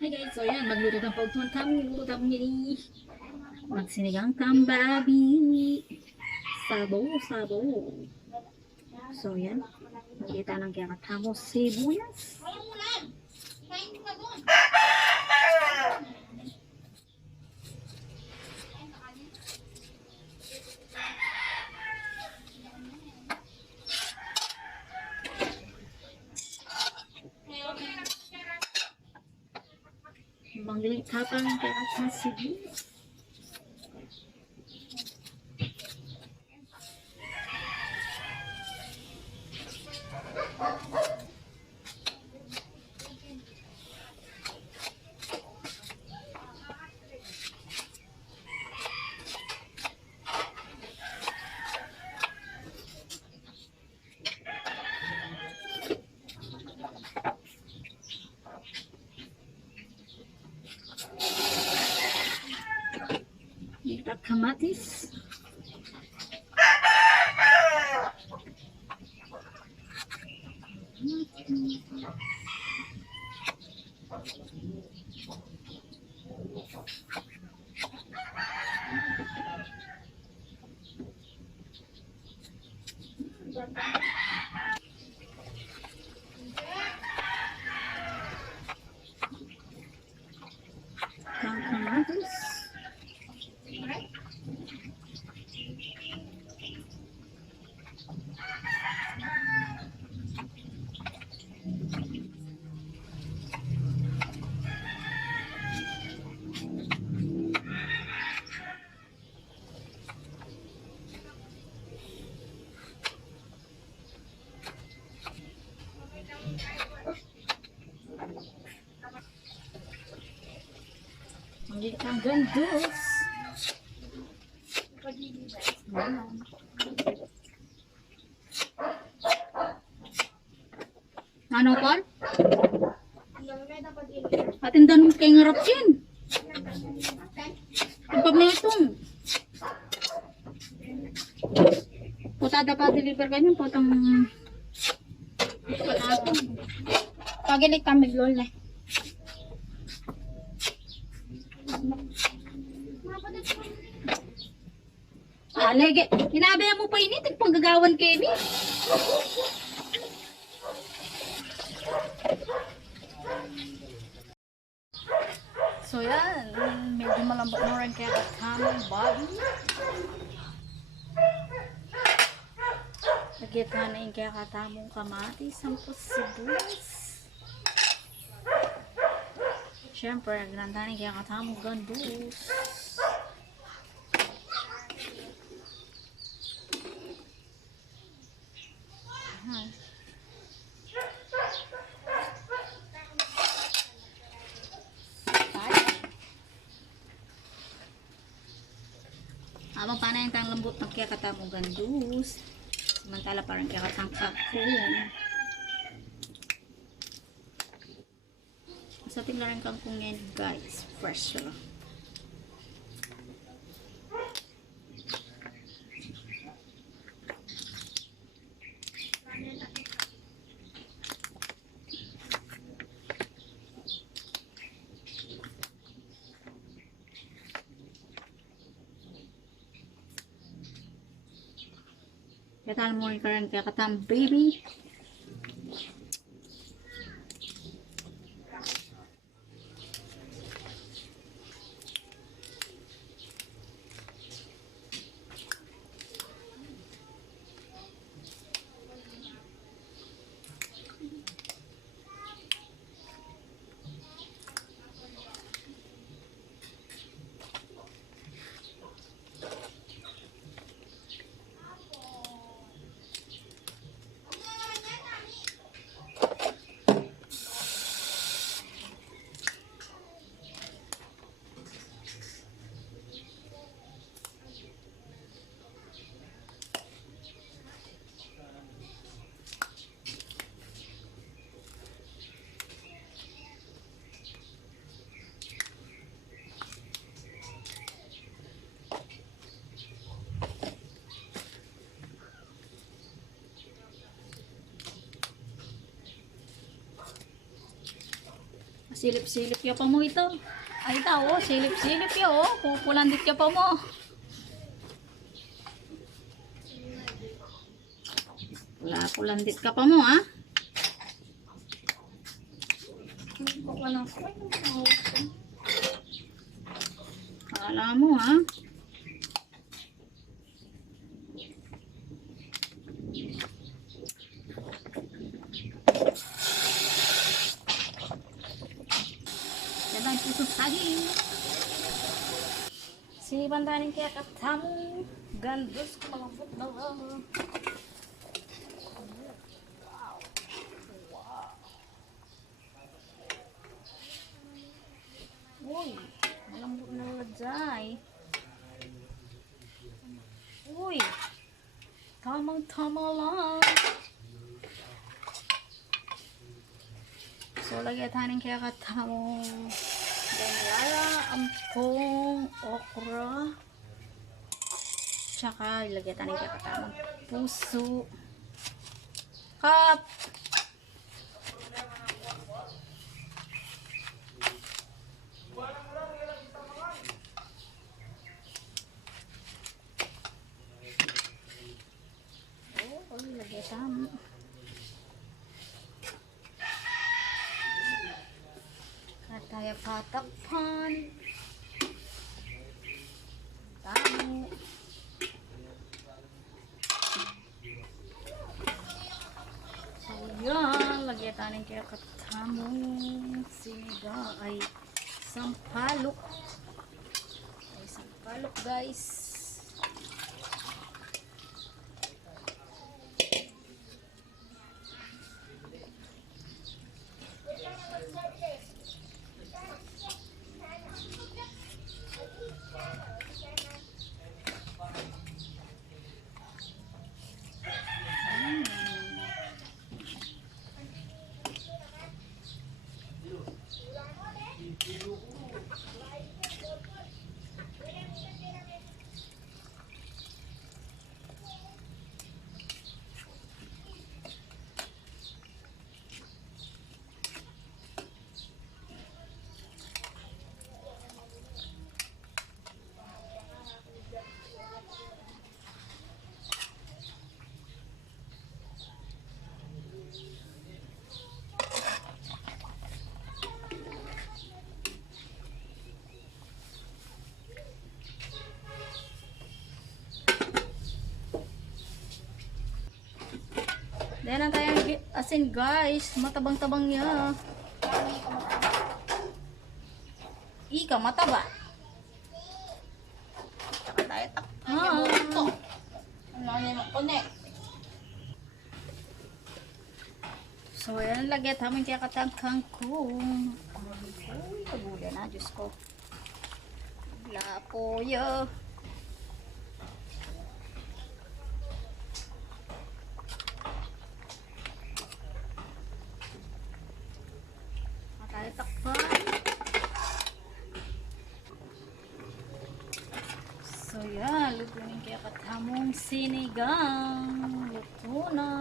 Hi guys, so yan, magluto ng pagtuan kami, luto kami ni magsinigang kambabi, sabaw, sabaw. So yan, magkita ng kaya katamo sibuyas. Manggiling kapang kaya katamo sibuyas. Kita kamatis. Kamatis. Manggiling gandus. Ano Paul? Atindan mo kay ngarap yan. Pagpamitong. Putada pa deliver ganyan potang panatong. Pagilik kami lol na. Alege, hinabaya mo pa init paggagawan kay ni. So yan, medyo malambot na rin kaya katamang body. Lagyan na yung kaya katamang kamatis, sampos sibuyas. Siyempre, nagnanda na yung kaya katamang gandus. Habang panay ang lambot ng kaya katamang gandus. Samantala parang kaya katamang kakong. Sa tingnan rin kang kung yan guys. Fresh lang. Kaya mo rin karang kaya katamang baby. Silip-silip ya pa mo ito. Ay tao, silip-silip ya oh. Pupulandit ya pa mo. Pulandit ka pa mo ha. Kala mo ha. Yan ang puso saging. Sinibandanin kaya katamu. Gandos ko mga putla. Uy, malambot na ladzay. Uy, tamang-tama lang. So, lagyan kaya katamong ganyan, ampong, okra. Tsaka, lagyan kaya katamong puso. Kap! Lagay tama. Kataya patakpan. Tamo. So yan, lagyan tanin kaya katamo. Siniga ay sampalok. Ay sampalok guys. Then na tayo asin guys, matabang-tabang niya. Ika mataba. Saka tayo takpan. Ano na yung connect? So yan lagyan namin kaya katangkang kung. Uy, kabulan na, Diyos ko. Lapo yo. Takpan. So yan, lutuin kaya katamong sinigang. Luto na.